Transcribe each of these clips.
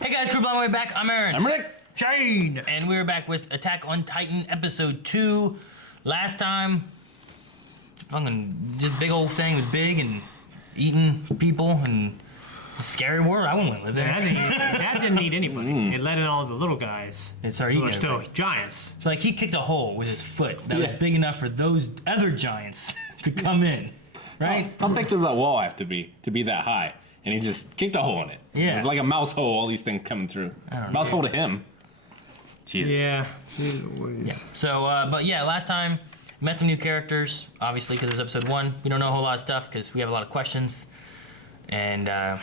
Hey guys, Crew Blind Way back. I'm Aaron. I'm Rick. Shane! And we're back with Attack on Titan Episode 2. Last time, fucking, just big old thing was big and eating people and scary world. I wouldn't want to live there. That didn't eat anybody. It let in all the little guys. It started Who eating are still everybody. giants. So like he kicked a hole with his foot that was big enough for those other giants to come in, right? How thick does that wall have to be that high? And he just kicked a hole in it. Yeah. It's like a mouse hole, all these things coming through. I don't know. Mouse hole to him. Jesus. Yeah. Yeah. So, but yeah, last time met some new characters, obviously because it was episode 1. We don't know a whole lot of stuff because we have a lot of questions, and yeah,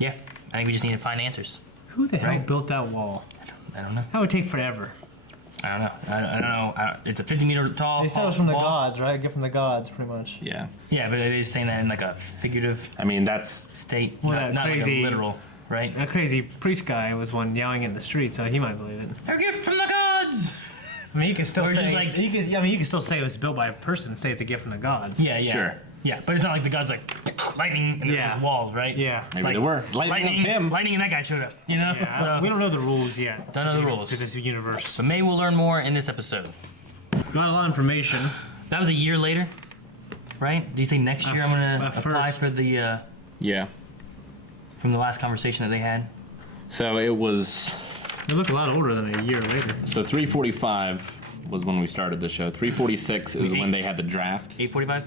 I think we just need to find answers. Who the hell Right. built that wall? I don't know. That would take forever. I don't know. I don't know. It's a 50-meter tall. They said it was from the wall. gods, right? Get from the gods, pretty much. Yeah. Yeah, but they're saying that in like a figurative I mean, that's... state, Well, not, that not like a crazy- literal, right? That crazy priest guy was one yelling in the street, so he might believe it. A gift from the gods. I mean, you can still Or it's say just like- you can still say it was built by a person and say it's a gift from the gods. Yeah, yeah. Sure. Yeah, but it's not like the gods like lightning and there's Yeah. just walls, right? Yeah. Maybe Like, there were. Lightning was him. Lightning and that guy showed up, you know? Yeah, So, we don't know the rules yet. Don't know the rules. To this universe. but maybe we'll learn more in this episode. Got a lot of information. That was a year later, right? Did you say next year I'm gonna at apply first. for the Yeah. from the last conversation that they had? So it was... They look a lot older than a year later. So 345 was when we started the show. 346 is when they had the draft. 8:45.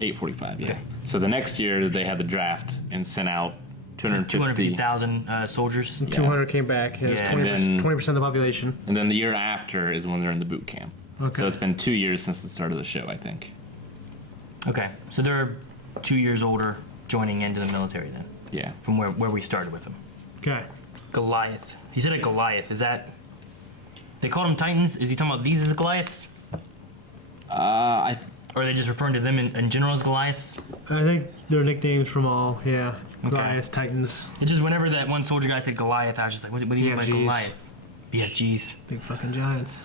845, yeah. Okay. So the next year they had the draft and sent out 250. 250,000 soldiers. 200 came back. It was Yeah. 20%, And then- 20% of the population. And then the year after is when they're in the boot camp. Okay. So it's been 2 years since the start of the show, I think. Okay, so they're 2 years older, joining into the military then, Yeah. from where we started with them. Okay. Goliath. He said a Goliath. Is that? They called them Titans. Is he talking about these as Goliaths? Or are they just referring to them in general as Goliaths? I think they're nicknames from all, yeah. Okay. Goliath, Titans, It's just whenever that one soldier guy said Goliath, I was just like, what do you mean by BFGs. Goliath? BFGs. big fucking giants.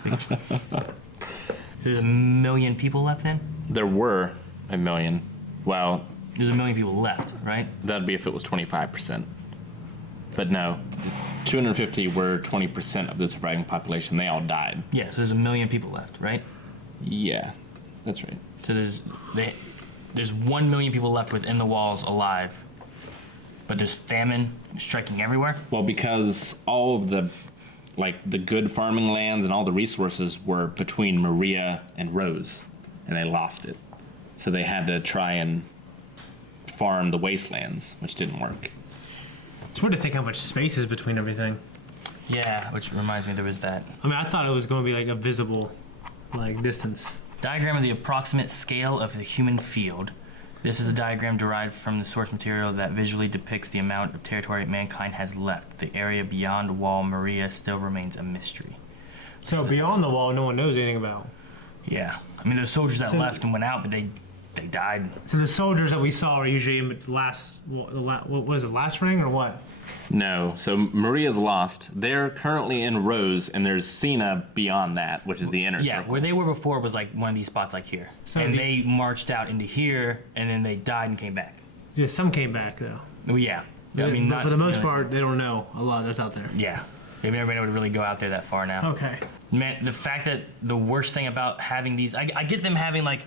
There's 1 million people left then? There were 1 million. Well, There's 1 million people left, right? that'd be if it was 25%. But no, 250 were 20% of the surviving population. They all died. Yeah, so there's 1 million people left, right? Yeah, that's right. So there's 1 million people left within the walls alive, but there's famine striking everywhere. Well, because all of the good farming lands and all the resources were between Maria and Rose, and they lost it. So they had to try and farm the wastelands, which didn't work. It's weird to think how much space is between everything. Yeah, which reminds me there was that I mean, I thought it was going to be like a visible, like, distance. diagram of the approximate scale of the human field. This is a diagram derived from the source material that visually depicts the amount of territory mankind has left. The area beyond Wall Maria still remains a mystery. So beyond the wall, no one knows anything about. Yeah, I mean there's soldiers that left and went out, but they died. So the soldiers that we saw are usually in the last, what was it, last ring or what? No, so Maria's lost. They're currently in Rose, and there's Cena beyond that, which is the inner Yeah, circle. where they were before was like one of these spots like here. So and the- they marched out into here, and then they died and came back. Yeah, some came back though. Well, yeah. I mean, but not for the most really. part, they don't know a lot that's out there. Yeah. They've never been able to really go out there that far now. Okay. Man, the fact that the worst thing about having these, I get them having like,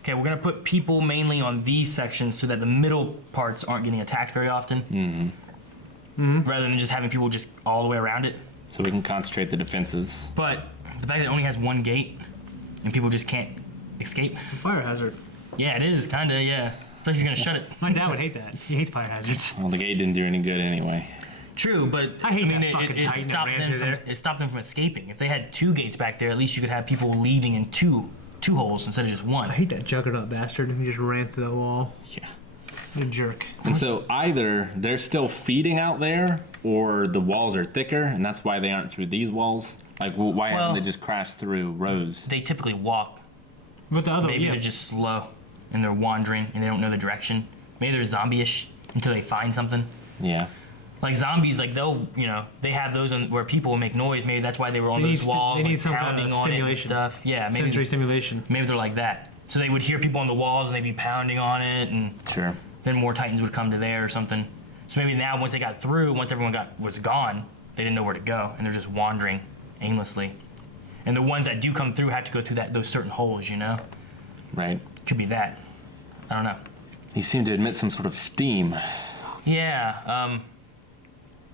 okay, we're gonna put people mainly on these sections so that the middle parts aren't getting attacked very often. Rather than just having people just all the way around it. So we can concentrate the defenses. But the fact that it only has one gate and people just can't escape. It's a fire hazard. Yeah, it is kinda, yeah. Especially if you're gonna shut it. My dad would hate that. He hates fire hazards. Well, the gate didn't do any good anyway. True, but I hate that fucking it Titan that stopped ran them through from there. it stopped them from escaping. If they had 2 gates back there, at least you could have people leaving in two holes instead of just one. I hate that juggernaut bastard who just ran through that wall. Yeah. What a jerk. And so either they're still feeding out there, or the walls are thicker, and that's why they aren't through these walls. Like, why Well- haven't they just crashed through Rose? They typically walk. But the other, Maybe yeah. they're just slow and they're wandering and they don't know the direction. Maybe they're zombie-ish until they find something. Yeah. Like zombies, like they'll, they have those where people will make noise. Maybe that's why they were on They those need walls, they like need some kind pounding of on it and stimulation. stuff. Yeah, Sensory stimulation. maybe they're like that. So they would hear people on the walls and they'd be pounding on it, and Sure. then more Titans would come to there or something. So maybe now, once they got through, once everyone was gone, they didn't know where to go, and they're just wandering aimlessly. And the ones that do come through have to go through those certain holes, you know? Right. Could be that. I don't know. He seemed to emit some sort of steam. Yeah,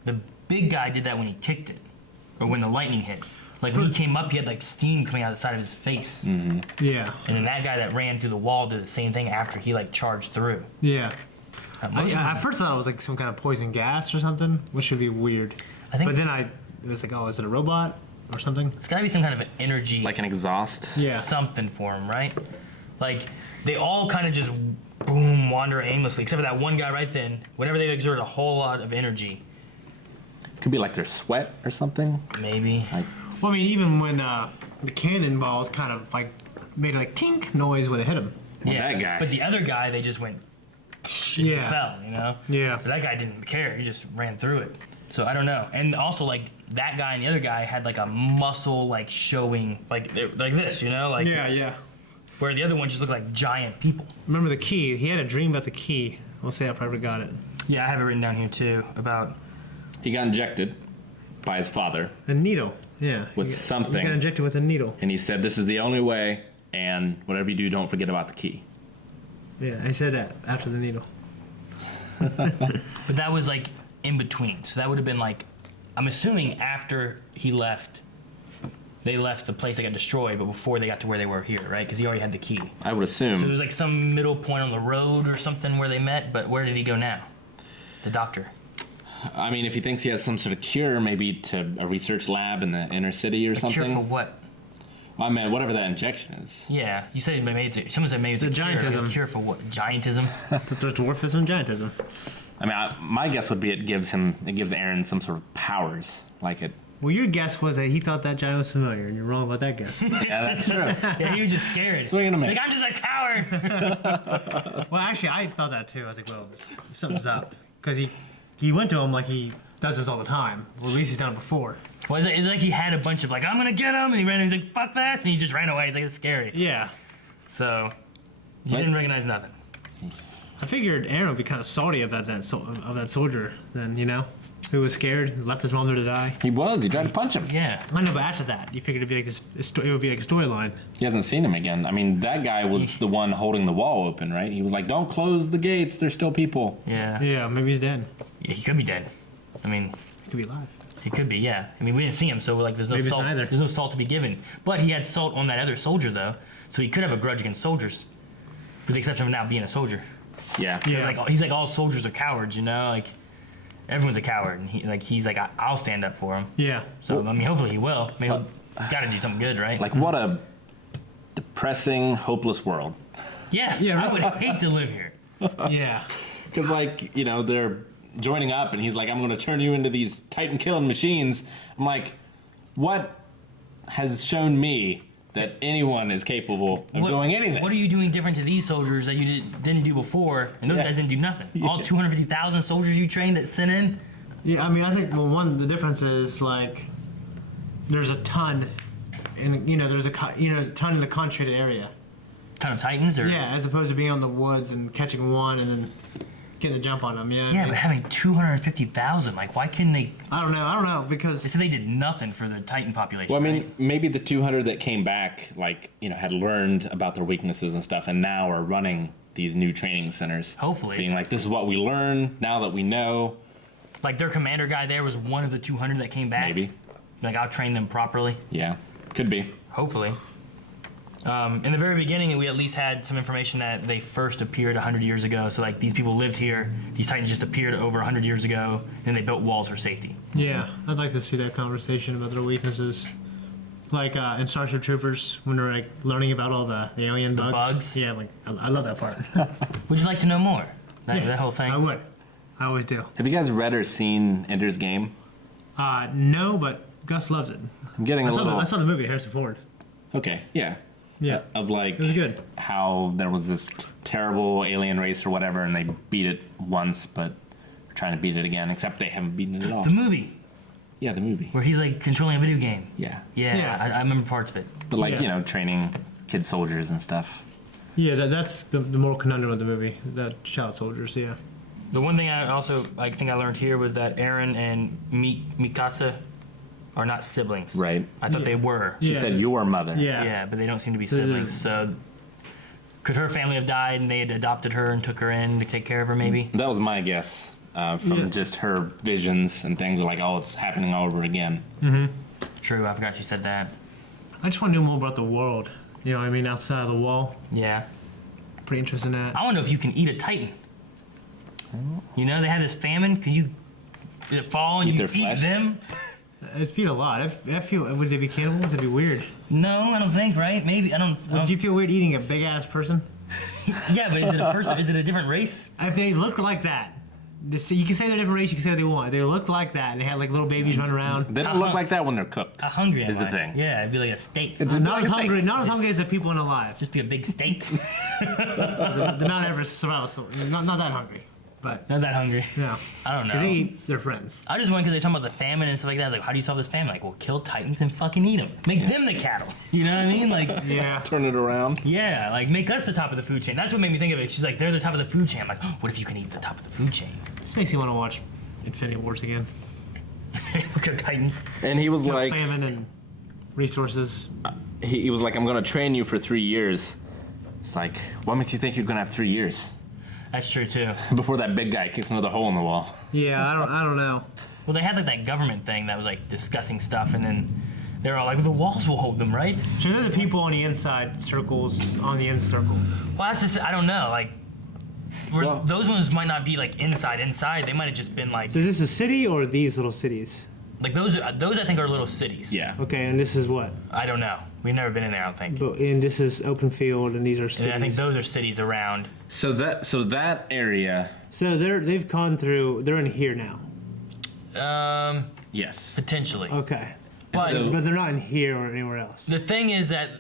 the big guy did that when he kicked it, or when the lightning hit. Like when he came up, he had like steam coming out of the side of his face. Yeah. And then that guy that ran through the wall did the same thing after he like charged through. Yeah. Most of I them- at first thought it was like some kind of poison gas or something, which would be weird. I think But then it was like, oh, is it a robot or something? it's got to be some kind of an energy, Like an exhaust. Yeah. something for him, right? Like they all kind of just boom wander aimlessly, except for that one guy right then. Whenever they exert a whole lot of energy, Could be like their sweat or something. maybe. Well, I mean, even when the cannonballs kind of like made a like tink noise when it hit him. Well, that guy. But the other guy, they just went Yeah. fell, you know. Yeah. But that guy didn't care. He just ran through it. So I don't know. And also, like that guy and the other guy had like a muscle like showing like this, you know, like Yeah. where the other one just looked like giant people. Remember the key? He had a dream about the key. We'll say I probably got it. Yeah, I have it written down here too about. He got injected by his father, A needle. Yeah. With He got- something. He got injected with a needle. and he said, "This is the only way, and whatever you do, don't forget about the key." Yeah, I said that after the needle. But that was like in between. So that would have been like, I'm assuming after he left, they left the place that got destroyed, but before they got to where they were here, right? Because he already had the key. I would So assume. there's like some middle point on the road or something where they met, but where did he go now? The doctor. I mean, if he thinks he has some sort of cure, maybe to a research lab in the inner city or A something. cure for what? I mean, whatever that injection is. Yeah, you said someone said maybe it's a The cure. giantism. A cure for what? Giantism? It's the dwarfism, giantism. I mean, my guess would be it gives Aaron some sort of powers, like it. Well, your guess was that he thought that giant was familiar, and you're wrong about that guess. Yeah, that's true. Yeah, he was just scared. Swing and a miss. Like, I'm just a coward. Well, actually, I thought that too. I was like, well, something's up. Because he went to him like he does this all the time. Well, at least he's done it before. Well, it's like he had a bunch of like, I'm gonna get him, and he ran. And he's like, fuck this, and he just ran away. He's like, it's scary. Yeah. So he What? didn't recognize nothing. I figured Aaron would be kind of salty about that soldier then, you know? Who was scared, left his mom there to die. He was. He tried to punch him. Yeah. I know, but after that, you figured it'd be like it would be like a storyline. He hasn't seen him again. I mean, that guy was the one holding the wall open, right? He was like, "Don't close the gates. There's still people." Yeah. Yeah, maybe he's dead. Yeah, he could be dead. I mean, He could be alive. he could be. Yeah. I mean, we didn't see him, so like, there's no Maybe it's salt. neither. There's no salt to be given. But he had salt on that other soldier though, so he could have a grudge against soldiers, with the exception of now being a soldier. Yeah. Yeah. Like he's like all soldiers are cowards, you know. Like everyone's a coward, and he's like I'll stand up for him. Yeah. So I mean, hopefully he will. I mean, he's got to do something good, right? Like, what a depressing, hopeless world. yeah, Yeah, I would hate to live here. Yeah. Because, like, you know, they're joining up, and he's like, "I'm going to turn you into these Titan killing machines." I'm like, what has shown me that anyone is capable of doing anything? What are you doing different to these soldiers that you didn't do before? And those Yeah. guys didn't do nothing. All 250,000 soldiers you trained that sent in. Yeah, I mean, I think the difference is like there's a ton, and there's a ton in the concentrated area. Ton of Titans, or Yeah, as opposed to being on the woods and catching one and then getting a jump on them. Yeah. yeah, but having 250,000, like why couldn't they? I don't know They because said they did nothing for the Titan population. Well, I mean, right? maybe the 200 that came back, like, you know, had learned about their weaknesses and stuff, and now are running these new training centers. Hopefully. Being like, this is what we learn now that we know. Like their commander guy there was one of the 200 that came back. Maybe. Like I'll train them properly. Yeah. Could be. Hopefully. In the very beginning, we at least had some information that they first appeared 100 years ago. So, like, these people lived here. These Titans just appeared over 100 years ago, and they built walls for safety. yeah, I'd like to see that conversation about their weaknesses. Like in Starship Troopers, when they're like learning about all the alien bugs. bugs? Yeah, like I love that part. Would you like to know more? That, Yeah, that whole thing? I would. I always do. Have you guys read or seen Ender's Game? No, but Gus loves it. I'm getting I a saw, little. I saw the movie Harrison Ford. Okay, yeah. Yeah, Of like it was good. how there was this terrible alien race or whatever, and they beat it once, but are trying to beat it again. Except they haven't beaten it at all. The movie Yeah, the movie. where he's like controlling a video game. Yeah, Yeah, Yeah. I remember parts of it. but like Yeah. training kid soldiers and stuff. Yeah, that's the moral conundrum of the movie. That child soldiers. Yeah. The one thing I think I learned here was that Aaron and Mikasa are not siblings. Right. I thought they were. She Yeah. said your mother. Yeah. Yeah, but they don't seem to be siblings. So could her family have died and they had adopted her and took her in to take care of her? Maybe. That was my guess from Yeah. just her visions and things like, oh, it's happening all over again. True. I forgot she said that. I just want to know more about the world. You know what I mean? Outside of the wall. Yeah. Pretty interested in that. I want to know if you can eat a titan. You know, they had this famine. Could you did it fall and Eat you their eat flesh? them? I'd feel a lot. I feel. Would they be cannibals? That'd be weird. No, I don't think. Right? Maybe I don't. Would you feel weird eating a big ass person? Yeah, but is it a person? Is it a different race? If they looked like that, you can say they're a different race. You can say what they want. They looked like that, and they had like little babies running around. They don't look like that when they're cooked. How hungry Is am the I? thing. Yeah, it'd be like a steak. Not as like a hungry. steak. Not as hungry as the people in alive. Just be a big steak. The Mount Everest survival. Not that hungry, but Not that hungry. yeah. I don't Because they know. eat their friends. I just went because they're talking about the famine and stuff like that. I was like, how do you solve this famine? Like, well, kill titans and fucking eat them. Make them the cattle. You know what I mean? Like, Yeah. Turn it around. yeah, like make us the top of the food chain. That's what made me think of it. She's like, they're the top of the food chain. I'm like, oh, what if you can eat the top of the food chain? This makes you want to watch Infinity Wars again. Look at titans. And he was You know, like, famine and resources. he was like, I'm going to train you for 3 years. It's like, what makes you think you're going to have 3 years That's true too. before that big guy kicks another hole in the wall? Yeah, I don't know. Well, they had like that government thing that was like discussing stuff, and then they're all like, well, the walls will hold them, right? So they're the people on the inside circles on the end circle. Well, that's just I don't know. Like, Well- those ones might not be like inside. They might have just been like So is this a city or these little cities? those. Those I think are little cities. Yeah. Okay, and this is what? I don't know. We've never been in there. I don't think. But and this is open field, and these are cities. And I think those are cities around. So that area, So they've gone through. They're in here now. yes. Potentially. Okay, But So- but they're not in here or anywhere else. the thing is that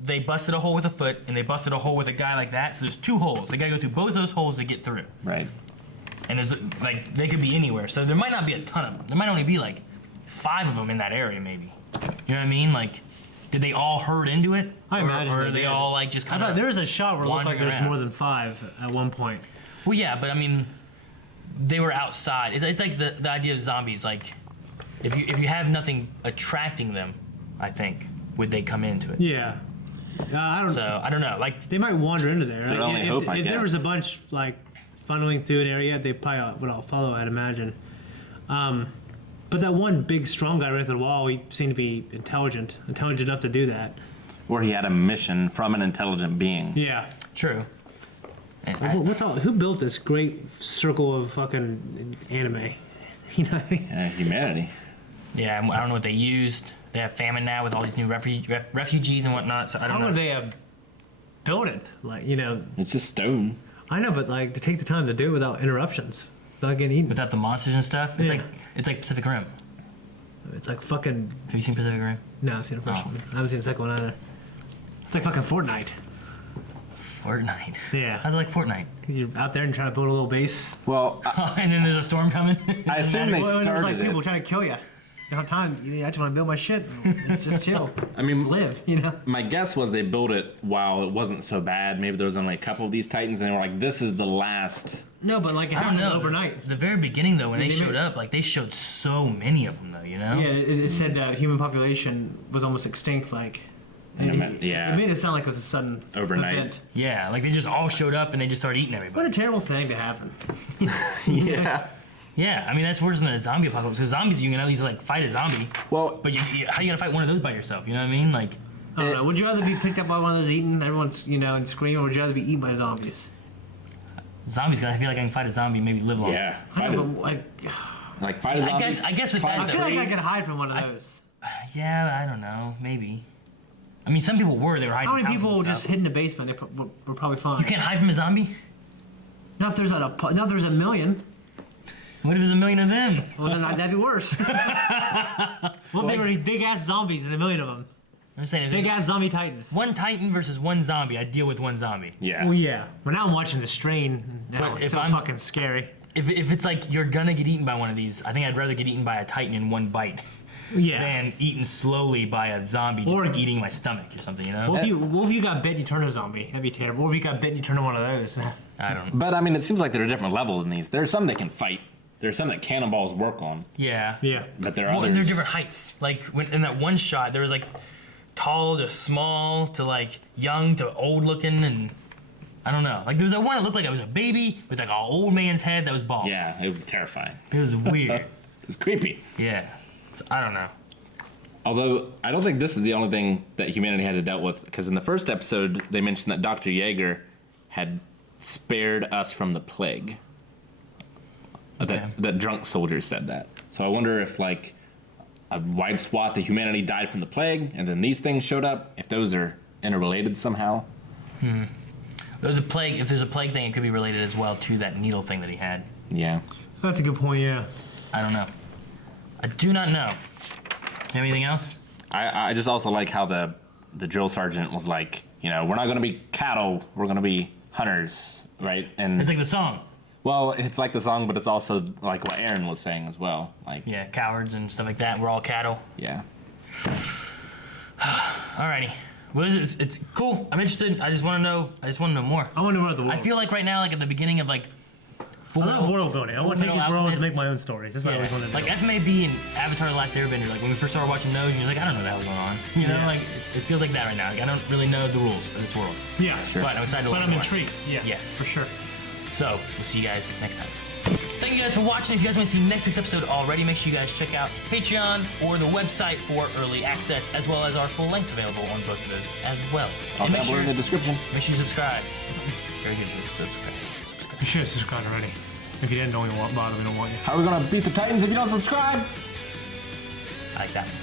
they busted a hole with a foot, and they busted a hole with a guy like that. So there's two holes. They gotta go through both those holes to get through. Right. And there's like they could be anywhere. So there might not be a ton of them. There might only be like 5 of them in that area, maybe. You know what I mean? Like, did they all herd into it? I imagine Or they are they did. all like just I kind of? thought there was a shot where it looked like wandering there's around. more than 5 at one point. Well, yeah, but I mean, they were outside. It's like the idea of zombies. Like, if you have nothing attracting them, I think would they come into it? Yeah, I don't. So I don't know. Like, They might wander into there. their only if hope, I if there was a guess. bunch like funneling through an area, they probably would all follow. I'd imagine. But that one big strong guy right at the wall, he seemed to be intelligent enough to do that. Or he had a mission from an intelligent being. Yeah. true. And Who built this great circle of fucking anime? You know what I mean? Humanity. yeah, I don't know what they used. They have famine now with all these new refugees and whatnot. So I How don't know. would they have built it? Like, you know, It's just stone. I know, but like to take the time to do it without interruptions, without getting eaten. Without the monsters and stuff, it's Yeah. like Pacific Rim. It's like fucking. Have you seen Pacific Rim? No, I've seen the first Oh. one. I haven't seen the second one either. It's like fucking Fortnite. Fortnite. Yeah. How's it like Fortnite? You're out there and trying to build a little base. Well, And then there's a storm coming. I assume they Well, there's like started people it. trying to kill you. You don't have time. I just want to build my shit. It's just chill. I mean- just live. You know. My guess was they built it while it wasn't so bad. Maybe there was only a couple of these titans, and they were like, "This is the last." No, but like it I don't happened know. overnight. The very beginning, though, when they They showed made- up, like they showed so many of them, though. You know. Yeah, it said that human population was almost extinct. Like, Yeah. it made it sound like it was a sudden Overnight. event. Yeah, like they just all showed up and they just started eating What everybody. a terrible thing to happen. Yeah. Yeah, I mean that's worse than a zombie apocalypse because zombies you can at least like fight a zombie, Well, but how you gonna fight one of those by yourself? You know what I mean? Like, I don't know. Would you rather be picked up by one of those eaten, everyone's and scream, or would you rather be eaten by zombies? zombies. I feel like I can fight a zombie, and maybe live long. yeah. I Fight know, a, but like, like fight a zombie. I guess with climb that, a I feel like tree. I could hide from one of those. Yeah, I don't know. Maybe. I mean, some people were. They were hiding. How many in houses people and just stuff. hid in the basement? Were probably fine. You can't hide from a zombie. Not if there's not if there's a million. What if there's a million of them? Well, then that'd be worse. What if they were big ass zombies and a million of them? I'm saying if Big there's ass zombie titans. one Titan versus one zombie, I'd deal with one zombie. Yeah. Oh yeah. Well, now I'm watching The Strain. Now But it's if so I'm- fucking scary. If it's like you're gonna get eaten by one of these, I think I'd rather get eaten by a Titan in one bite Yeah. than eaten slowly by a zombie just Or- eating my stomach or something. You know? What if you got bit and you turn a zombie? That'd be terrible. What if you got bit and you turn to one of those? I don't know. But I mean, it seems like they're a different level than these. There's some that can fight. There's some that cannonballs work on. Yeah. Yeah. But there are Well, others. and they're different heights. Like in that one shot, there was like tall to small to like young to old looking, and I don't know. Like there was that one that looked like it was a baby with like an old man's head that was bald. Yeah, it was terrifying. It was weird. It was creepy. Yeah. So, I don't know. Although I don't think this is the only thing that humanity had to deal with, because in the first episode they mentioned that Dr. Yeager had spared us from the plague. Okay. That drunk soldiers said that. So I wonder if like a wide swath of humanity died from the plague, and then these things showed up. If those are interrelated somehow. There's a plague. If there's a plague thing, it could be related as well to that needle thing that he had. Yeah. That's a good point. Yeah. I don't know. I do not know. Anything else? I just also like how the drill sergeant was like, you know, we're not going to be cattle, we're going to be hunters, right? And It's like the song. well, it's like the song, but it's also like what Aaron was saying as well. Like, Yeah, cowards and stuff like that. We're all cattle. yeah. Alrighty. Well, it's cool. I'm interested. I just want to know more. I want to know about the world. I feel like right now, like at the beginning of like I love world building. I want to take these Fullmetal worlds and make Alchemist. my own stories. That's what I always want to do. Like FMAB and Avatar: The Last Airbender. Like when we first started watching those, and you're like, I don't know what the hell's going on. You know, Yeah. like it feels like that right now. Like I don't really know the rules of this world. yeah, Sure. But I'm excited to But learn I'm more. intrigued. Yeah. Yes. For sure. So we'll see you guys next time. Thank you guys for watching. If you guys want to see next week's episode already, make sure you guys check out Patreon or the website for early access, as well as our full length available on both of those as well. I'll And make down below sure, in the description. make sure you subscribe. Very good. Subscribe. You should have subscribed already. If you didn't, don't even bother. We don't want you. How are we going to beat the Titans if you don't subscribe? I like that one.